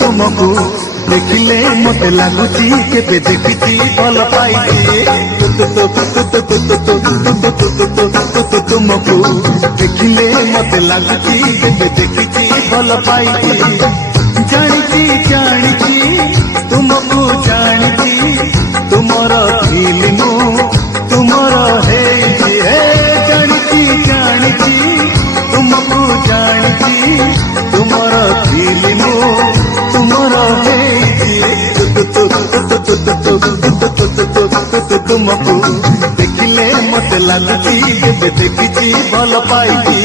तुमको देखिले मत लगुची केबे देखिची भल पाइची तुमको देखिले मत लगुची केबे देखिची भल पाइची जानिची जानिची तुमको जानिची तुमर फिल्म तुमर हे जानिची जानिची तुमको जानिची तुमर फिल्म तुमर हे तुमको देखिले मत लगुची केबे देखिची भल पाइची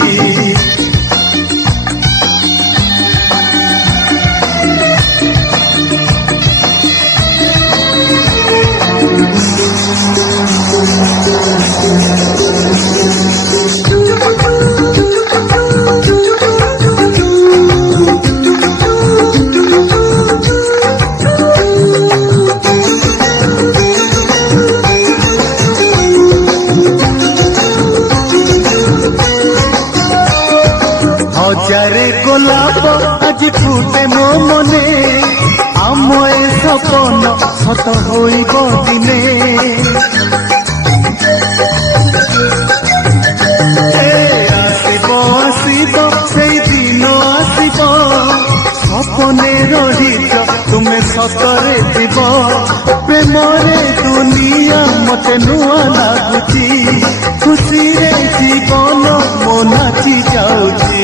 हजारे गोलाप आज फुटे मो मने आम ए सपन सत होइब दिने आसिब आसिब सेई दिन आसिब सपने रहिच तुमे सतरे थिब प्रेमरे दुनिया मते नुआ लागुची खुशी रे जीवन मो नाची जाउची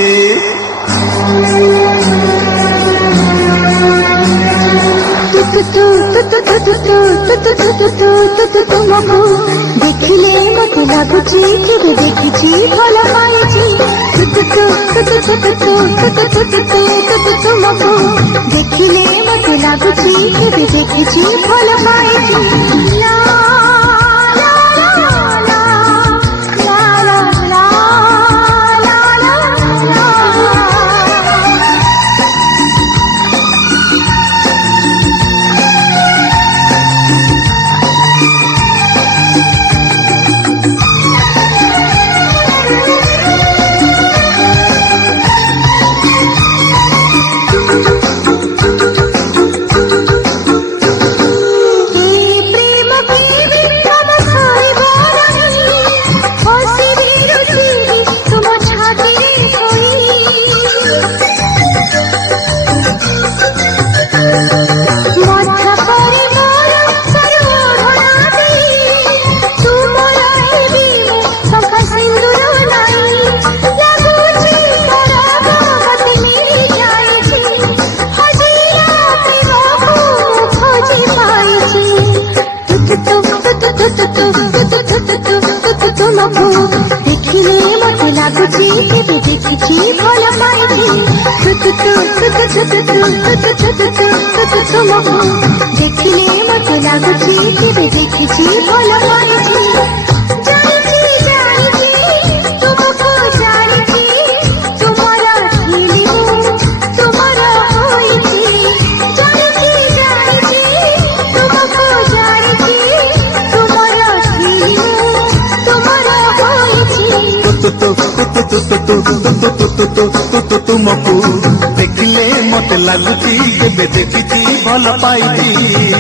तुमको देखिले मत लगुची केबे देखिची भल पाइची तुमको देखिले मत लगुची केबे देखिची भल पाइची देखिले मत लगुची केबे देखिची भल पाइची तुमको देखिले मत लगुची केबे देखिची भल पाइची जानिची जानिची तुमको जानिची तुमर फिल्म तुमर होइची जानिची जानिची तुमको जानिची तुमर फिल्म तुमको देखिले मत लगुची केबे देखिची भल पाइची।